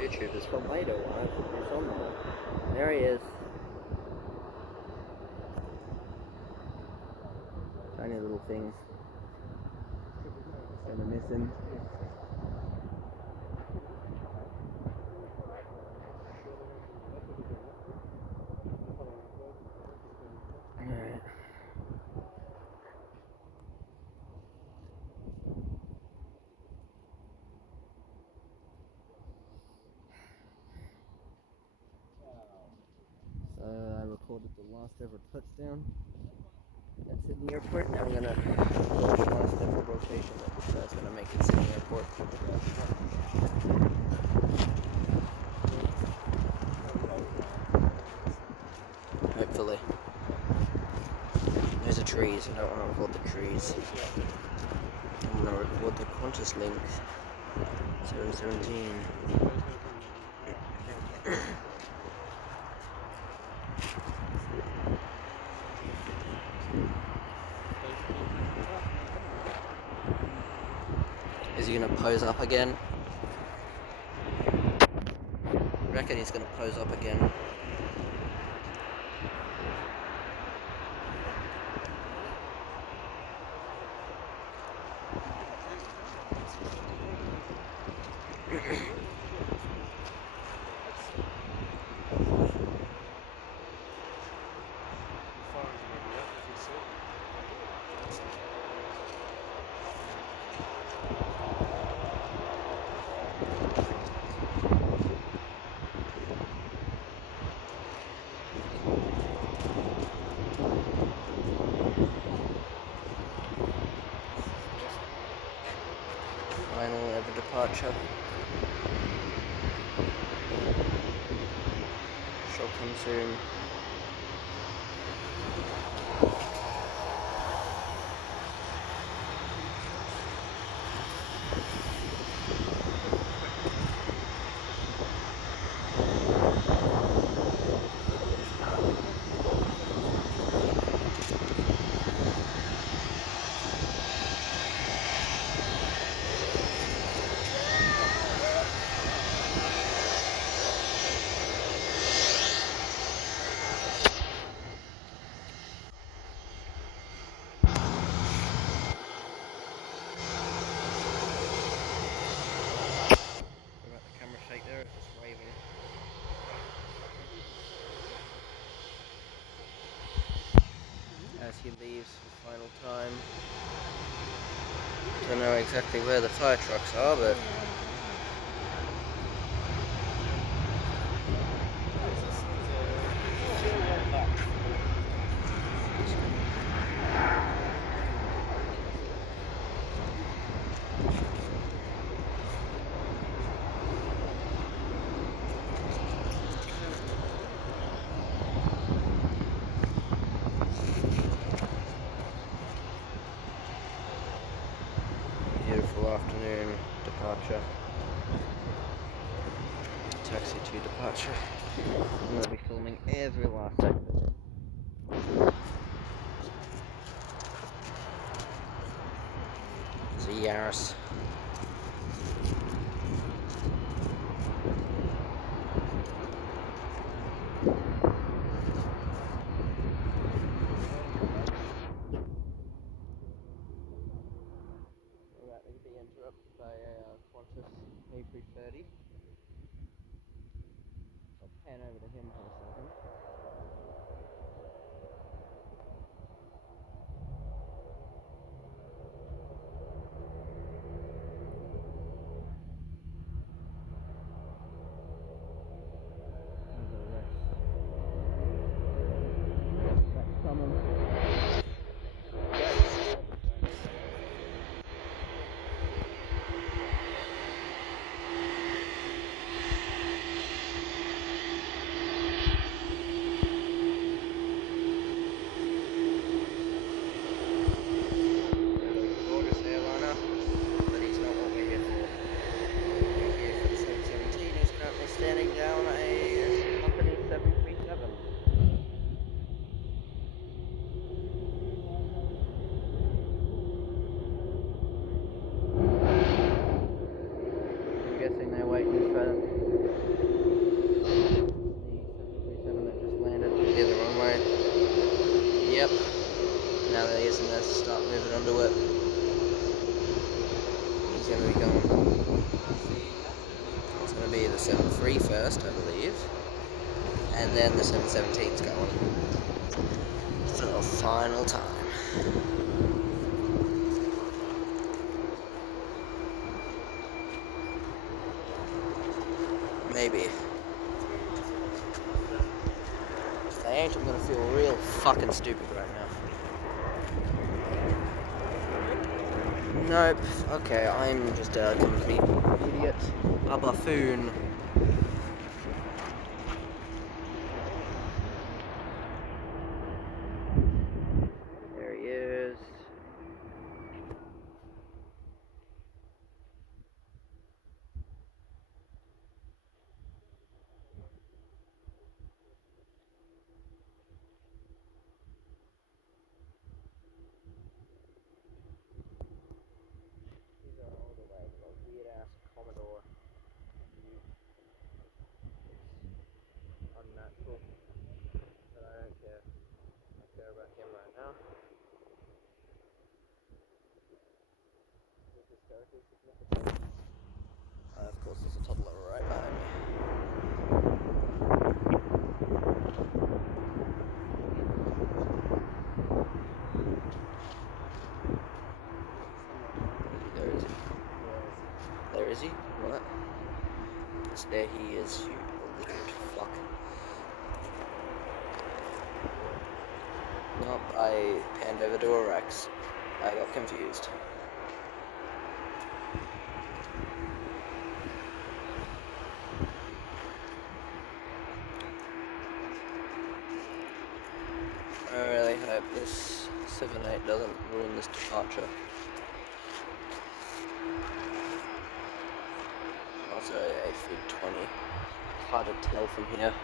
YouTubers for later when I put this on them. There he is. Tiny little thing. Gonna miss him. Alright. So I recorded the last ever touchdown at Sydney Airport. Now I'm gonna record the last ever rotation that this guy's gonna make at Sydney Airport. Hopefully. There's the trees. I don't want to record the trees. I'm gonna record the Qantas Link 017. Is he gonna pose up again? I reckon he's gonna pose up again. Final ever departure. Shall come soon. As he leaves for the final time. Don't know exactly where the fire trucks are, but beautiful afternoon departure. Taxi to departure. I'm going to be filming every last second of it. It's a Yaris. Alright, we're going to be interrupted by a Qantas A330. I'll pan over to him for a second. That's coming. going to be going. It's going to be the 7.3 first, I believe, and then the 7.17's going for the final time. Maybe. If they ain't, I'm going to feel real fucking stupid right now. Nope. Okay, I'm just a complete idiot. A buffoon. There he is. He's all the way, like weird ass Commodore. It's unnatural, but I don't care. I care about him right now. He's hysterically significant. Of course, there's a toddler right behind me. There is he. There is he? What? Yes, there he is, you little fuck. Nope, I panned over to a Rex. I got confused. I really hope this 7.8 doesn't ruin this departure. Also a Fig 20. Hard to tell from here.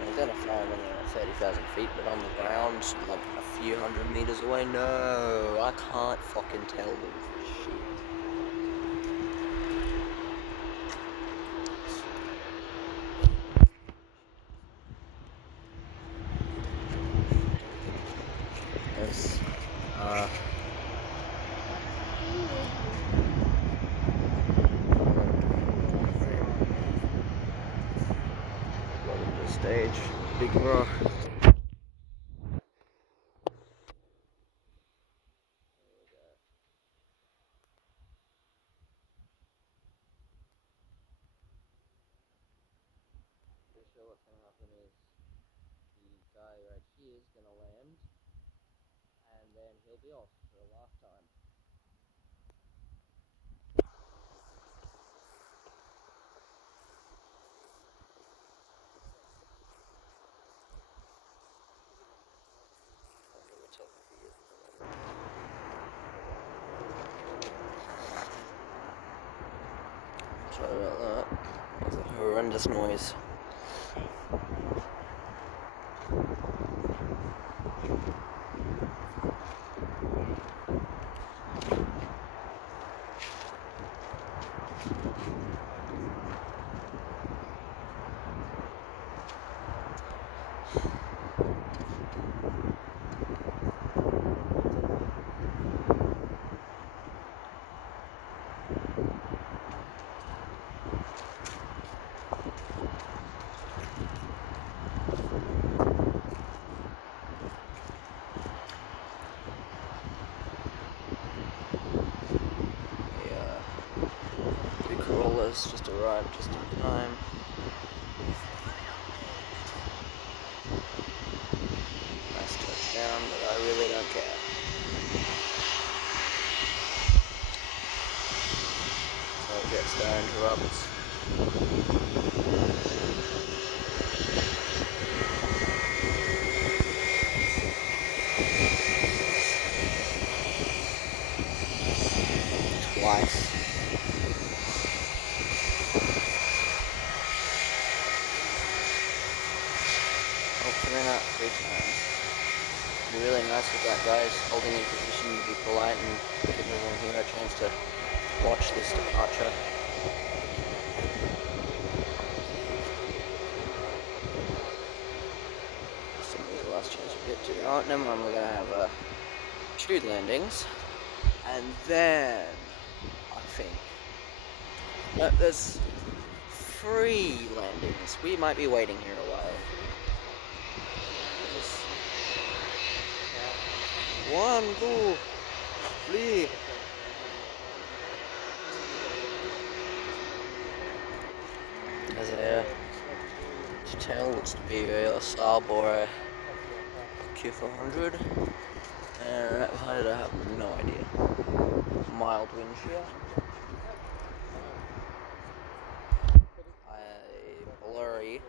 I'm gonna fly them at 30,000 feet, but on the ground, like a few hundred meters away, no, I can't fucking tell them for shit. Yes. The stage, big rock. Pretty sure what's gonna happen is the guy right here is gonna land, and then he'll be off for the last time. Sorry about that. That's a horrendous noise. Just arrived just in time. Nice touchdown, but I really don't care. So Jetstar interrupts. Twice. Out 3 times. It'd be really nice if that guy's holding in position to be polite and give everyone here a chance to watch this departure. This will be the last chance we get to. Oh, never mind, we're gonna have 2 landings, And then, I think, there's 3 landings. We might be waiting here a while. 1, 2, 3. There's a tail looks to be a Saab or a Q400. And right behind it, I have no idea. Mild wind shear. Blurry.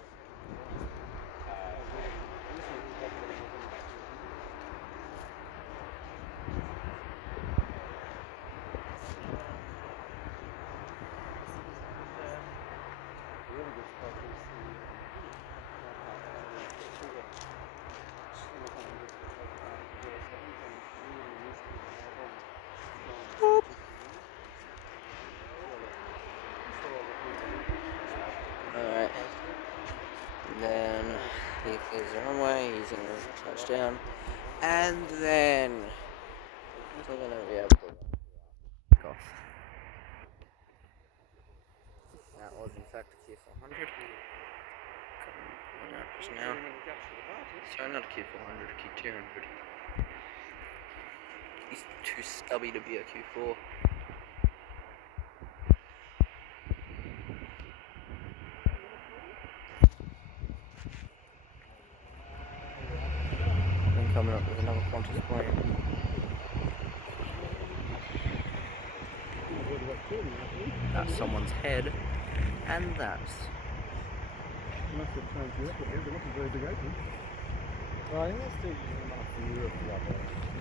Alright. And then he clears the runway, he's gonna touch down. And then we're gonna be able to take off. That was in fact a Q400. Coming out just now. Sorry, not a Q400, a Q200. He's too stubby to be a Q4. Then coming up with another Qantas plane. That's someone's head, and that's.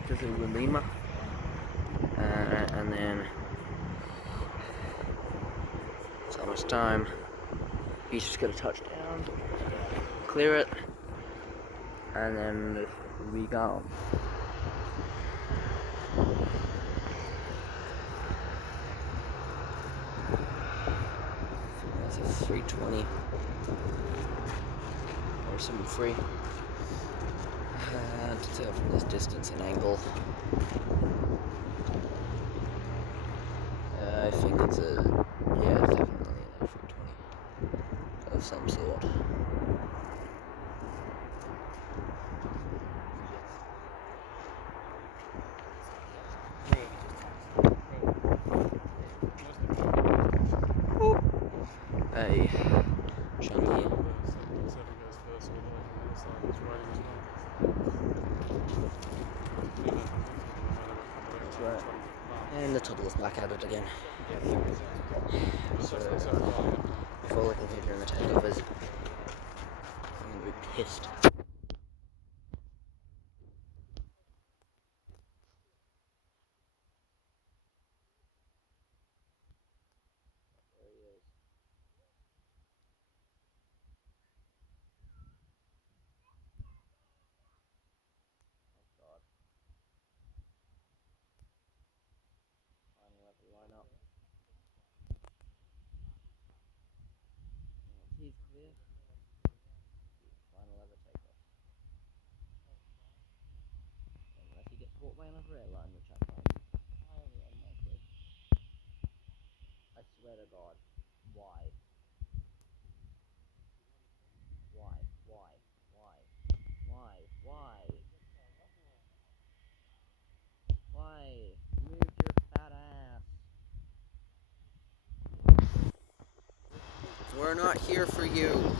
Just a Lima. And then it's almost time. He's just got to touch down, clear it, and then we go. That's a 320 or something free. To tell from this distance and angle, I think it's definitely an A320 of some sort. Hey, Chunky. Right. And the Toddler's back at it again. So, before looking here during the takeovers, I'm gonna be pissed. There he is. Oh god. Final level line up. He's clear. Final level takeoff. Unless he gets caught by another airline, which I find highly unlikely. I swear to God. Why? Why? Why? Why? Why? Why? Why? Move your fat ass. We're not here for you.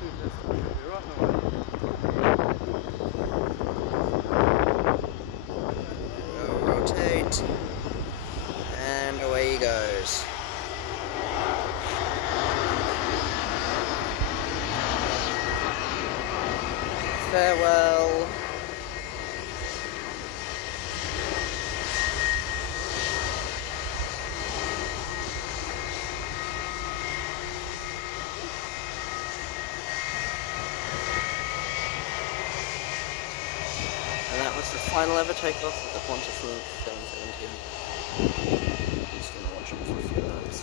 Rotate. And away he goes. Farewell. And that was the final ever takeoff of the Qantas Link 717. I'm just gonna watch it for a few minutes.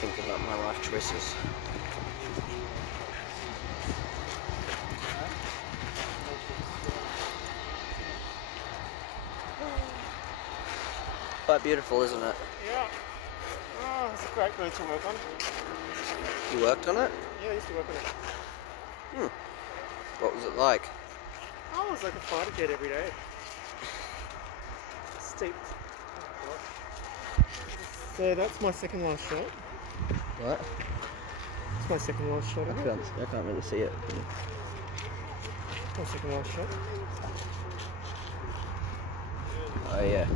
Think about my life choices. Quite beautiful, isn't it? Yeah. Oh, it's a great bird to work on. You worked on it? Yeah, I used to work on it. What was it like? Oh, it was like a fighter jet every day. Steep. So that's my second last shot. What? It's my second last shot of it. I can't really see it. My second last shot. Oh yeah.